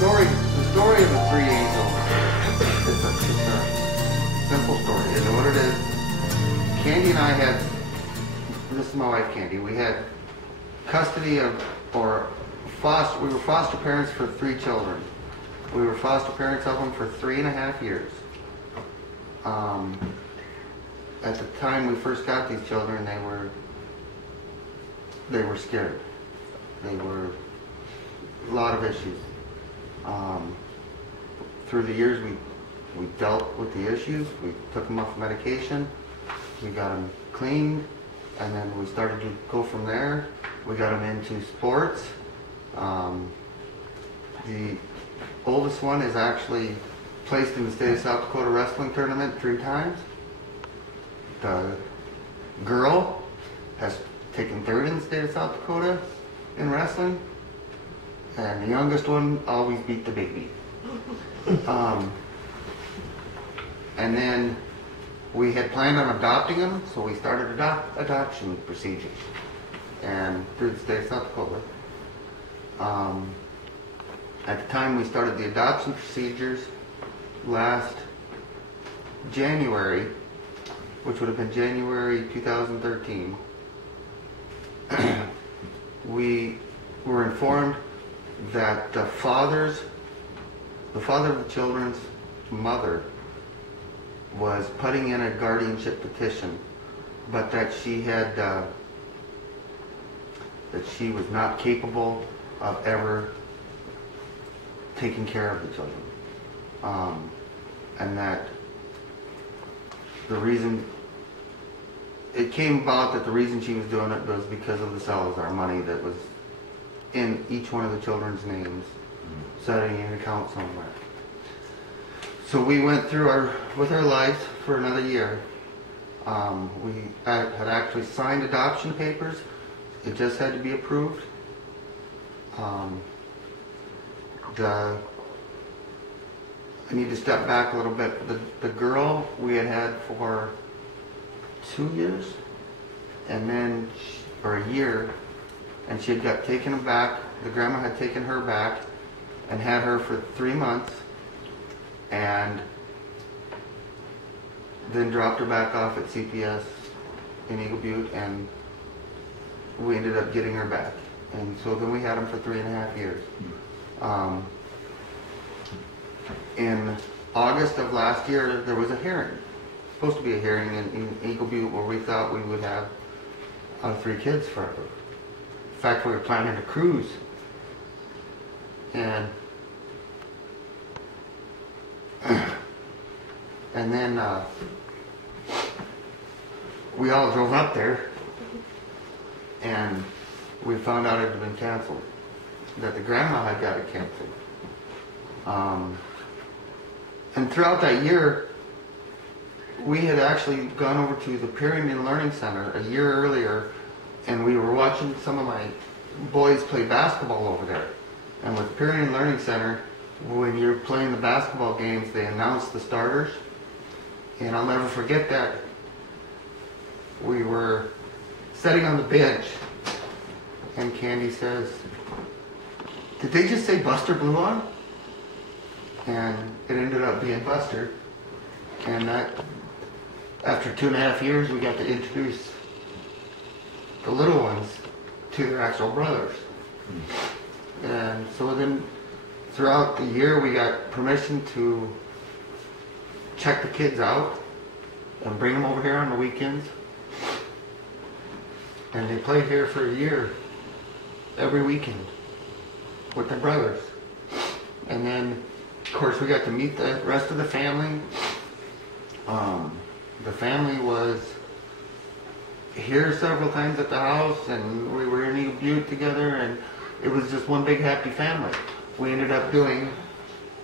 story of the three angels, it's a simple story. And what it is, Candy and I had, this is my wife Candy, we had custody of, we were foster parents for 3 children. We were foster parents of them for 3.5 years. At the time we first got these children, they were scared. They were a lot of issues. Through the years, we dealt with the issues. We took them off medication. We got them cleaned, and then we started to go from there. We got them into sports. The oldest one is actually placed in the State of South Dakota wrestling tournament 3 times. The girl has taken 3rd in the State of South Dakota in wrestling. And the youngest one always beat the baby. And then we had planned on adopting them, so we started adoption procedures and through the State of South Dakota. At the time we started the adoption procedures last January, which would have been January 2013, we were informed that the father of the children's mother was putting in a guardianship petition, but that she had that she was not capable of ever taking care of the children, and that the reason it came about that the reason she was doing it was because of the Salazar money that was in each one of the children's names, setting an account somewhere. So we went through with our lives for another year. We had actually signed adoption papers. It just had to be approved. I need to step back a little bit. The girl we had for 2 years, and then for a year, and she had got taken back. The grandma had taken her back and had her for 3 months, and then dropped her back off at CPS in Eagle Butte, and we ended up getting her back. And so then we had them for 3.5 years. In August of last year, there was a hearing. Supposed to be a hearing in Eagle Butte where we thought we would have 3 kids forever. In fact, we were planning a cruise. And then we all drove up there, and we found out it had been canceled, that the grandma had got it canceled. And throughout that year, we had actually gone over to the Pyramid Learning Center a year earlier, and we were watching some of my boys play basketball over there. And with Pyramid Learning Center, when you're playing the basketball games, they announce the starters. And I'll never forget that. We were sitting on the bench, and Candy says, "Did they just say Buster Bluon?" And it ended up being Buster. And that, after 2.5 years, we got to introduce the little ones to their actual brothers. And so then throughout the year, we got permission to check the kids out and bring them over here on the weekends. And they played here for a year, every weekend, with their brothers. And then, of course, we got to meet the rest of the family. The family was here several times at the house, and we were in Eagle Butte together, and it was just one big happy family. We ended up doing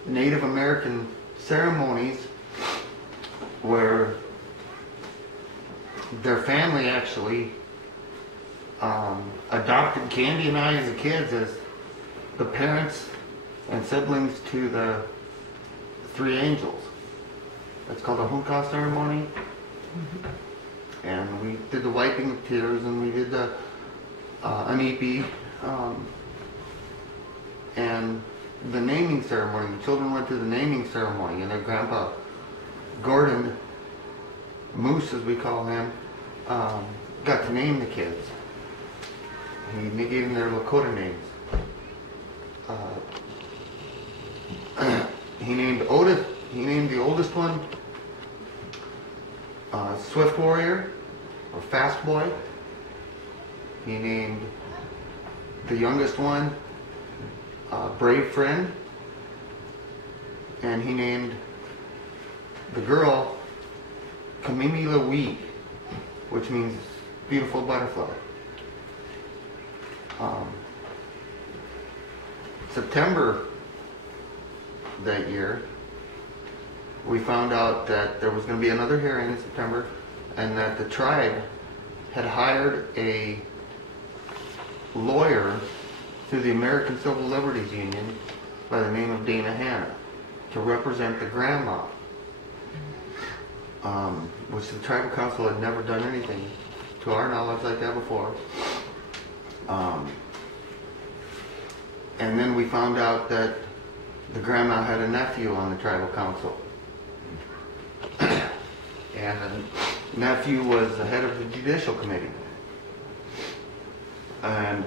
Native American ceremonies where their family actually adopted Candy and I as the kids as the parents and siblings to the 3 angels. It's called a Hunka ceremony. And we did the wiping of tears, and we did the anipi, and the naming ceremony. The children went to the naming ceremony, and their grandpa, Gordon, Moose as we call him, got to name the kids. He gave them their Lakota names. He named the oldest one Swift Warrior, or Fast Boy. He named the youngest one Brave Friend. And he named the girl Kamimila Wee, which means beautiful butterfly. September that year, we found out that there was going to be another hearing in September, and that the tribe had hired a lawyer through the American Civil Liberties Union by the name of Dana Hanna to represent the grandma, which the tribal council had never done anything to our knowledge like that before. And then we found out that the grandma had a nephew on the tribal council. And the nephew was the head of the judicial committee. And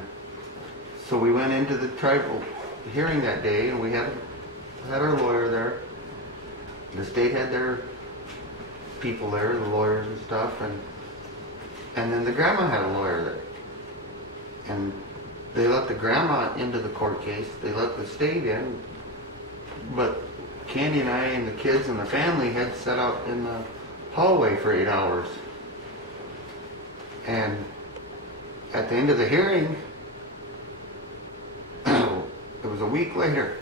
so we went into the tribal hearing that day, and we had our lawyer there. The state had their people there, the lawyers and stuff, and then the grandma had a lawyer there. And they let the grandma into the court case. They let the state in, but Candy and I and the kids and the family had set out in the hallway for 8 hours. And at the end of the hearing, it was a week later,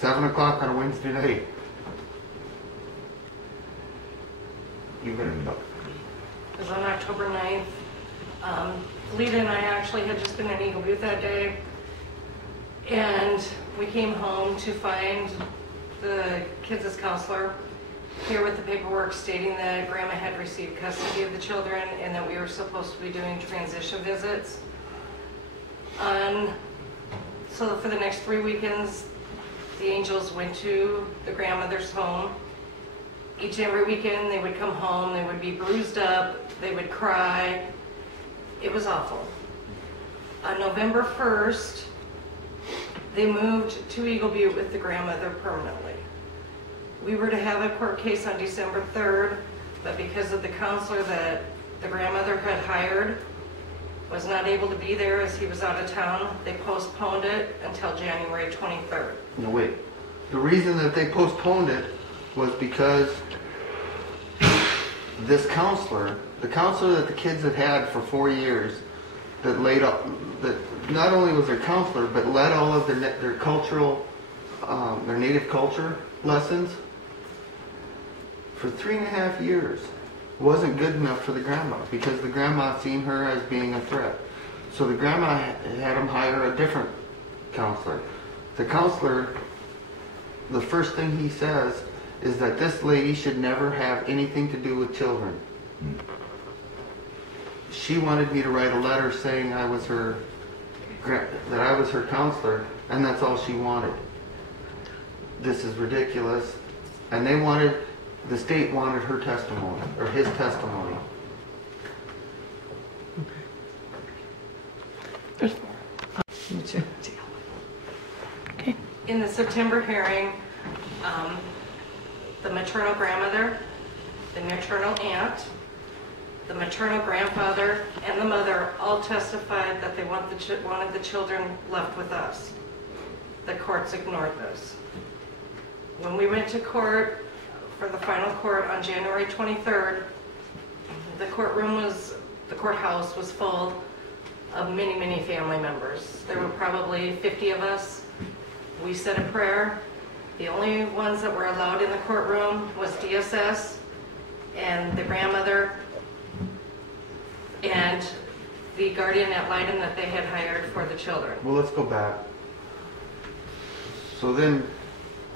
7 o'clock on a Wednesday night. You better talk. It was on October 9th. Lita and I actually had just been in Eagle Butte that day, and we came home to find the kids' counselor here with the paperwork stating that Grandma had received custody of the children and that we were supposed to be doing transition visits. So for the next 3 weekends, the Angels went to the grandmother's home. Each and every weekend they would come home, they would be bruised up, they would cry. It was awful. On November 1st, they moved to Eagle Butte with the grandmother permanently. We were to have a court case on December 3rd, but because of the counselor that the grandmother had hired was not able to be there as he was out of town, they postponed it until January 23rd. No, wait. The reason that they postponed it was because this counselor, the counselor that the kids had had for 4 years, that not only was their counselor, but led all of their cultural, their native culture lessons for 3.5 years, wasn't good enough for the grandma, because the grandma seen her as being a threat. So the grandma had them hire a different counselor. The counselor, the first thing he says is that this lady should never have anything to do with children. She wanted me to write a letter saying that I was her counselor, and that's all she wanted. This is ridiculous. And the state wanted her testimony, or his testimony. Okay. In the September hearing, the maternal grandmother, the maternal aunt, the maternal grandfather, and the mother all testified that they wanted the children left with us. The courts ignored this. When we went to court for the final court on January 23rd, the courthouse was full of many, many family members. There were probably 50 of us. We said a prayer. The only ones that were allowed in the courtroom was DSS and the grandmother and the guardian ad litem that they had hired for the children. Well, let's go back. So then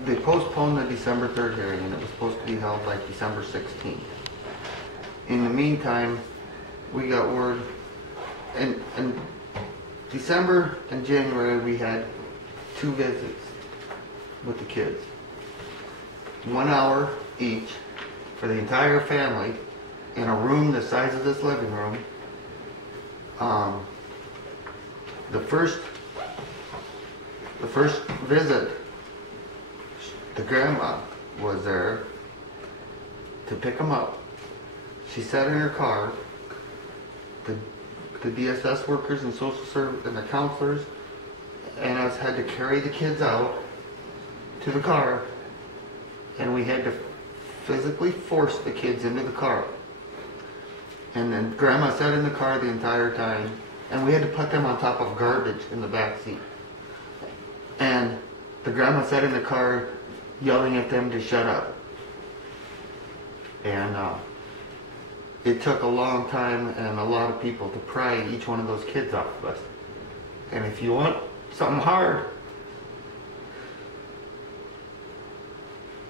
they postponed the December 3rd hearing, and it was supposed to be held like December 16th. In the meantime, we got word, and December and January we had 2 visits. with the kids. 1 hour each for the entire family in a room the size of this living room. The first visit, the grandma was there to pick them up. She sat in her car. The DSS workers and social service and the counselors and us had to carry the kids out to the car, and we had to physically force the kids into the car. And then grandma sat in the car the entire time, and we had to put them on top of garbage in the back seat. And the grandma sat in the car yelling at them to shut up. And it took a long time and a lot of people to pry each one of those kids off of us. And if you want something hard,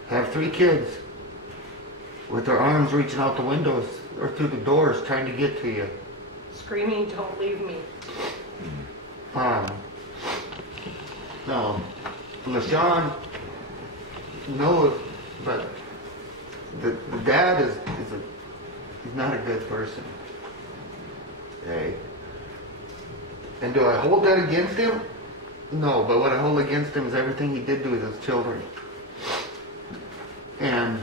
have 3 kids with their arms reaching out the windows or through the doors trying to get to you. Screaming, "Don't leave me." No, LaShawn knows, but the dad he's not a good person. Okay. And do I hold that against him? No, but what I hold against him is everything he did to his children. And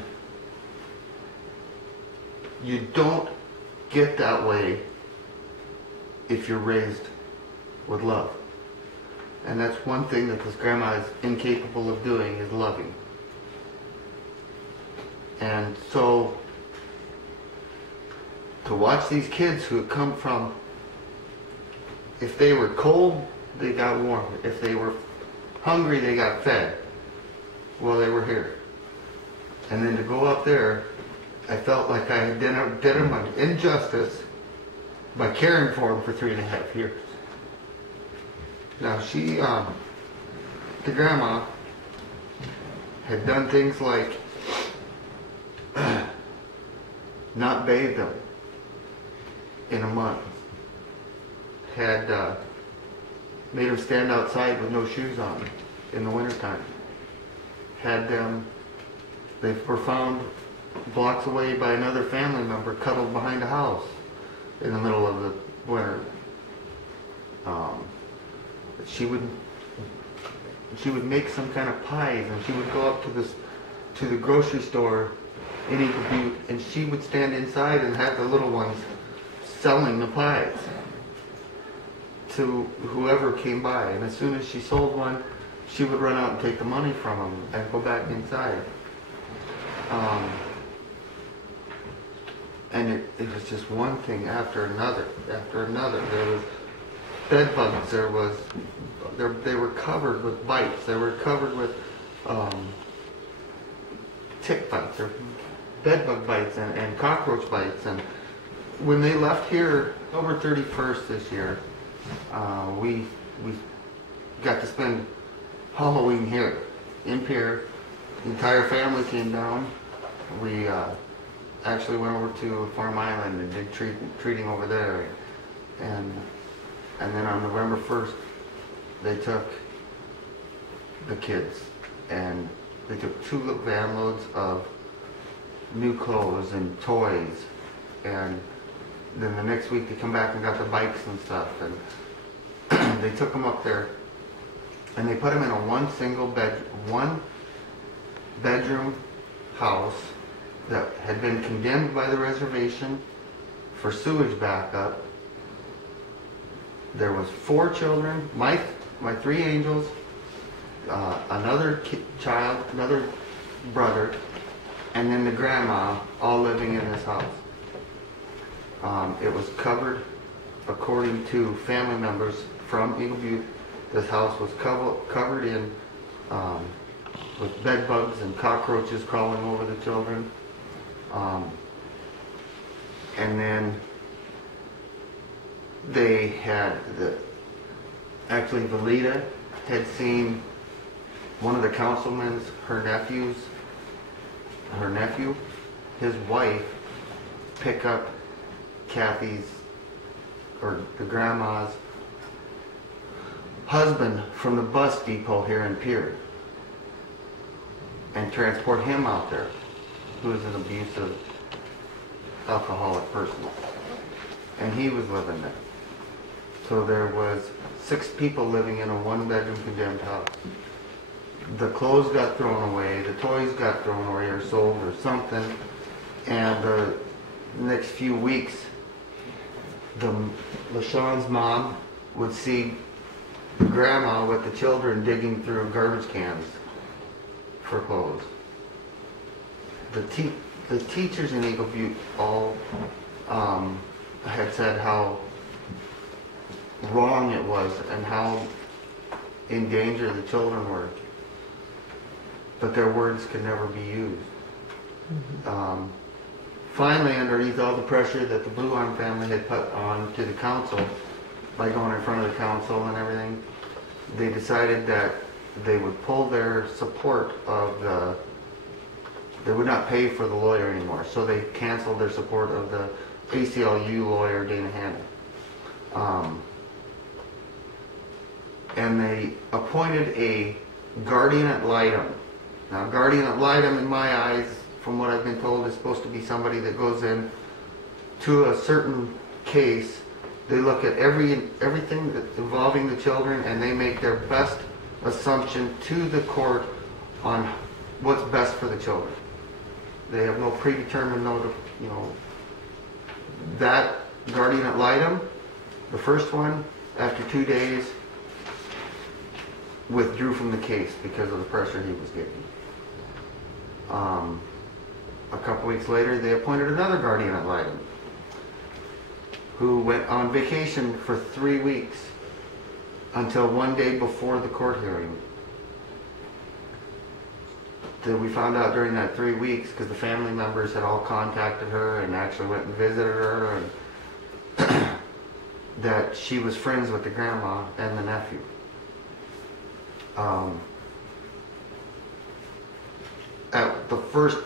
you don't get that way if you're raised with love. And that's one thing that this grandma is incapable of doing, is loving. And so to watch these kids who come from, if they were cold, they got warm. If they were hungry, they got fed while they were here. And then to go up there, I felt like I did him an injustice by caring for him for 3.5 years. Now the grandma had done things like not bathed them in a month. Had made them stand outside with no shoes on in the wintertime. They were found blocks away by another family member cuddled behind a house in the middle of the winter. She would make some kind of pies, and she would go up to the grocery store in Eagle Butte, and she would stand inside and have the little ones selling the pies to whoever came by. And as soon as she sold one, she would run out and take the money from them and go back inside. And it was just one thing after another, after another. There was bed bugs. They were covered with bites. They were covered with tick bites or bed bug bites and cockroach bites. And when they left here, October 31st this year, we got to spend Halloween here in Pierre. The entire family came down. We actually went over to Farm Island and did treating over there. And then on November 1st, they took the kids and they took 2 van loads of new clothes and toys. And then the next week they come back and got the bikes and stuff. And they took them up there and they put them in a one bedroom house that had been condemned by the reservation for sewage backup. There was 4 children, my 3 angels, another child, another brother, and then the grandma, all living in this house. It was covered, according to family members from Eagle Butte, this house was covered in with bed bugs and cockroaches crawling over the children. And then they had actually Valita had seen one of the councilmen's, her nephew, his wife, pick up Kathy's, or the grandma's husband from the bus depot here in Pierre. and transport him out there, who is an abusive, alcoholic person. And he was living there. So there was 6 people living in a 1-bedroom condemned house. The clothes got thrown away, the toys got thrown away or sold or something, and the next few weeks, LaShawn's mom would see grandma with the children digging through garbage cans for clothes. The teachers in Eagle Butte all had said how wrong it was and how in danger the children were, but their words could never be used. Finally, underneath all the pressure that the Blue Arm family had put on to the council by going in front of the council and everything, they decided that they would pull their support of they would not pay for the lawyer anymore. So they canceled their support of the ACLU lawyer, Dana Hannon. And they appointed a guardian ad litem. Now, guardian ad litem, in my eyes, from what I've been told, is supposed to be somebody that goes in to a certain case. They look at everything that's involving the children, and they make their best assumption to the court on what's best for the children. They have no predetermined that guardian ad litem, the first one, after 2 days, withdrew from the case because of the pressure he was getting. A couple weeks later, they appointed another guardian ad litem who went on vacation for 3 weeks until one day before the court hearing. That we found out during that 3 weeks, because the family members had all contacted her and actually went and visited her, and that she was friends with the grandma and the nephew. At the first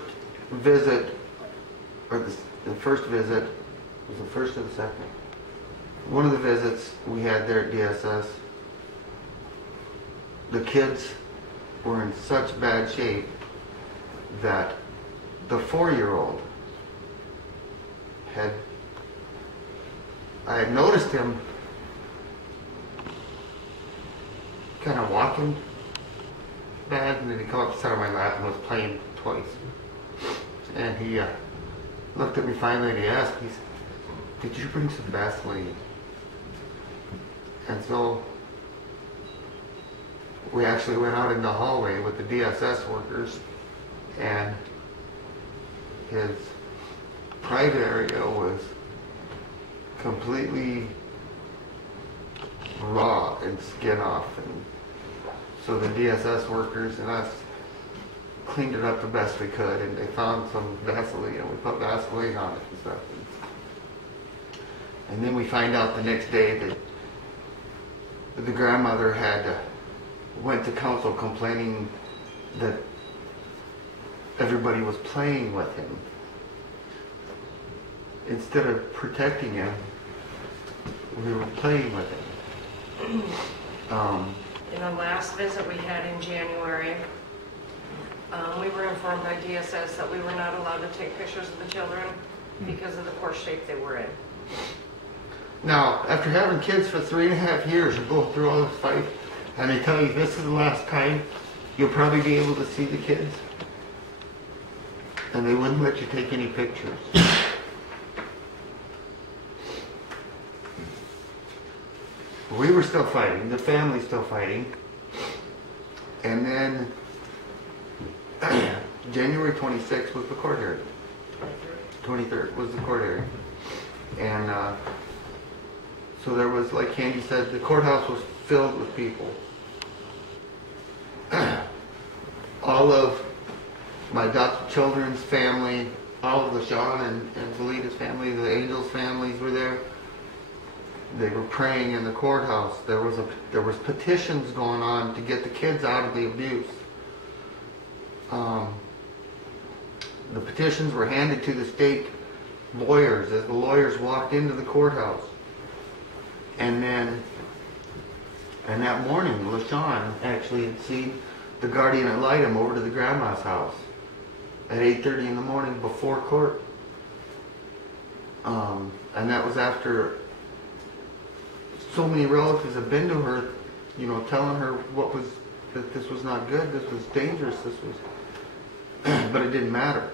visit, or the first visit, was the first or the second? One of the visits we had there at DSS, the kids were in such bad shape that the 4-year-old I had noticed him kind of walking bad, and then he come up and sat on my lap and was playing twice. And he looked at me finally and he asked, he said, "Did you bring some Vaseline?" And so we actually went out in the hallway with the DSS workers, and his private area was completely raw and skin off, and so the DSS workers and us cleaned it up the best we could, and they found some Vaseline, and we put Vaseline on it and stuff. And then we find out the next day that the grandmother had went to council complaining that everybody was playing with him. Instead of protecting him, we were playing with him. In the last visit we had in January, we were informed by DSS that we were not allowed to take pictures of the children because of the poor shape they were in. Now, after having kids for 3.5 years, you go through all this fight, and they tell you this is the last time you'll probably be able to see the kids, and they wouldn't let you take any pictures. We were still fighting, the family's still fighting, and then January 26th was the court hearing. 23rd was the court hearing. And so there was, like Candy said, the courthouse was filled with people. All of my adopted children's family, all of LaShawn and Valita's family, the Angels' families were there. They were praying in the courthouse. There was petitions going on to get the kids out of the abuse. The petitions were handed to the state lawyers as the lawyers walked into the courthouse. And that morning, LaShawn actually had seen the guardian ad litem over to the grandma's house at 8:30 in the morning before court. And that was after so many relatives have been to her, you know, telling her that this was not good, this was dangerous, this was, but it didn't matter.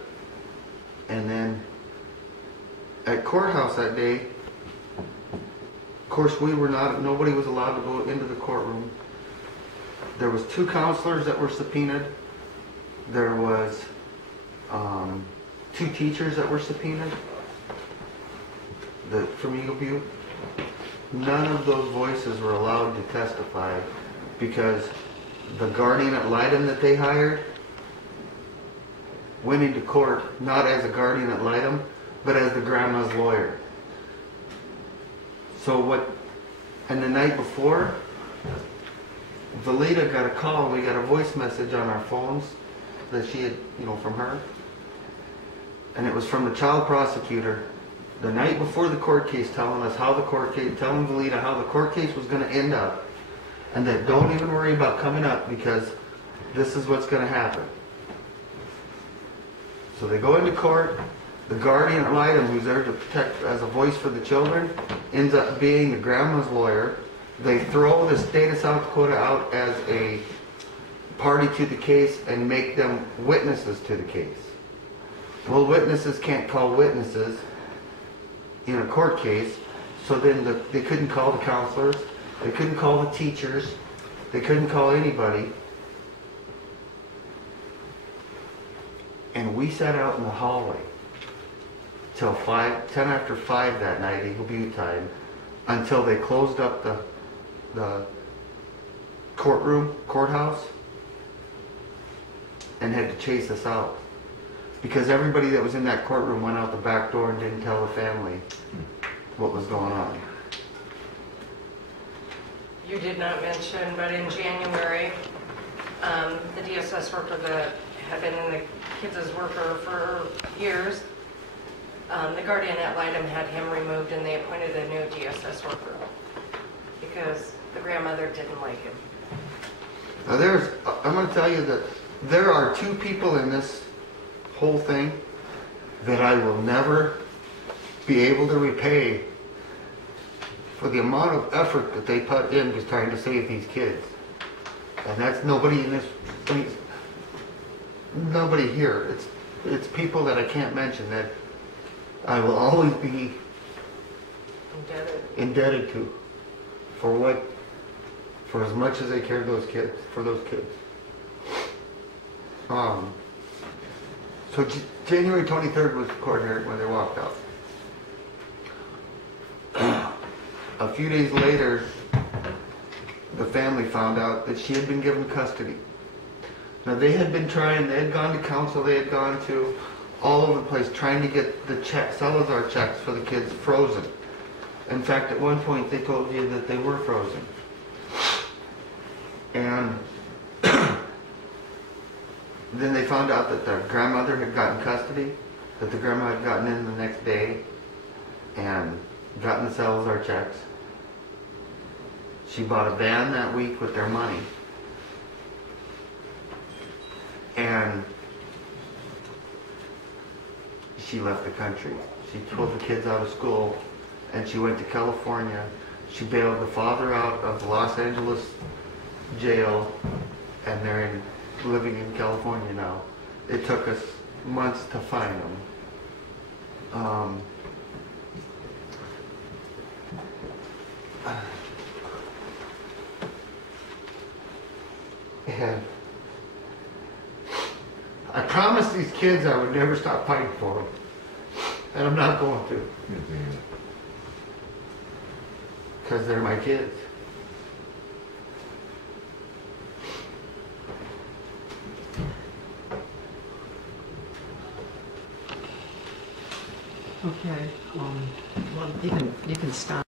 And then at courthouse that day, of course nobody was allowed to go into the courtroom. There was 2 counselors that were subpoenaed. There was 2 teachers that were subpoenaed from Eagle Butte. None of those voices were allowed to testify because the guardian ad litem that they hired went into court not as a guardian ad litem, but as the grandma's lawyer. And the night before, Valita got a call, we got a voice message on our phones that she had, you know, from her. And it was from the child prosecutor the night before the court case, telling Valita how the court case was going to end up, and that don't even worry about coming up because this is what's going to happen. So they go into court. The guardian ad litem, who's there to protect as a voice for the children, ends up being the grandma's lawyer. They throw the state of South Dakota out as a party to the case and make them witnesses to the case. Well, witnesses can't call witnesses in a court case, so then they couldn't call the counselors, they couldn't call the teachers, they couldn't call anybody. And we sat out in the hallway till 10 after 5 that night, Eagle Butte time, until they closed up the courthouse, and had to chase us out. Because everybody that was in that courtroom went out the back door and didn't tell the family what was going on. You did not mention, but in January, the DSS worker that had been in the kids' worker for years, the guardian ad litem had him removed and they appointed a new DSS worker because the grandmother didn't like him. Now I'm going to tell you that there are 2 people in this whole thing that I will never be able to repay for the amount of effort that they put into trying to save these kids. And that's nobody in this, nobody here. It's people that I can't mention that I will always be indebted to for as much as they cared for those kids. So January 23rd was the court hearing when they walked out. A few days later, the family found out that she had been given custody. Now they had gone to council, they had gone to all over the place trying to get the Salazar checks for the kids frozen. In fact, at one point they told you that they were frozen. And then they found out that the grandmother had gotten custody, that the grandma had gotten in the next day and gotten the Salazar checks. She bought a van that week with their money. And she left the country. She pulled the kids out of school and she went to California. She bailed the father out of the Los Angeles jail and they're living in California now. It took us months to find them. And I promised these kids I would never stop fighting for them. And I'm not going to. Because they're my kids. Okay. Well, you can stop.